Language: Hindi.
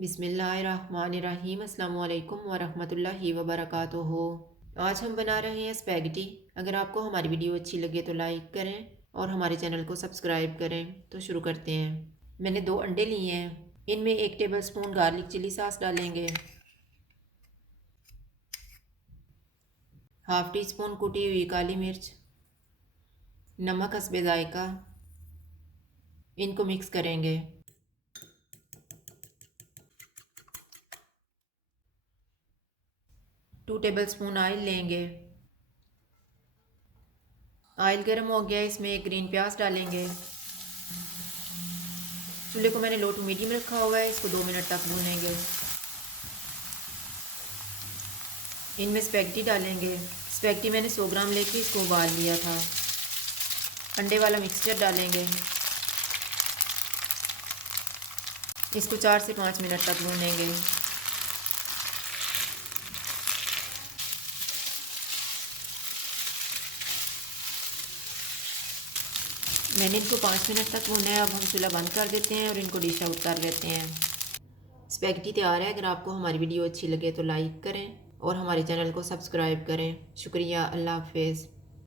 बिस्मिल्लाहिर्रहमानिर्रहीम अस्सलामु अलैकुम वरहमतुल्लाहि वबरकातुहू। आज हम बना रहे हैं स्पैगेटी। अगर आपको हमारी वीडियो अच्छी लगे तो लाइक करें और हमारे चैनल को सब्सक्राइब करें। तो शुरू करते हैं। मैंने 2 अंडे लिए हैं। इनमें 1 टेबलस्पून गार्लिक चिली सॉस डालेंगे, हाफ़ टी स्पून कुटी हुई काली मिर्च, नमक हस्बे जायका। इनको मिक्स करेंगे। 2 टेबलस्पून ऑयल लेंगे। ऑयल गर्म हो गया, इसमें 1 ग्रीन प्याज डालेंगे। चूल्हे को मैंने लो टू मीडियम रखा हुआ है। इसको 2 मिनट तक भूनेंगे। इनमें स्पैगेटी डालेंगे। स्पैगेटी मैंने 100 ग्राम लेके इसको उबाल लिया था। अंडे वाला मिक्सचर डालेंगे। इसको 4 से 5 मिनट तक भूनेंगे। मैंने इनको 5 मिनट तक भूना है। अब हम चूल्हा बंद कर देते हैं और इनको डिश आउट कर लेते हैं। स्पैगेटी तैयार है। अगर आपको हमारी वीडियो अच्छी लगे तो लाइक करें और हमारे चैनल को सब्सक्राइब करें। शुक्रिया। अल्लाह हाफिज़।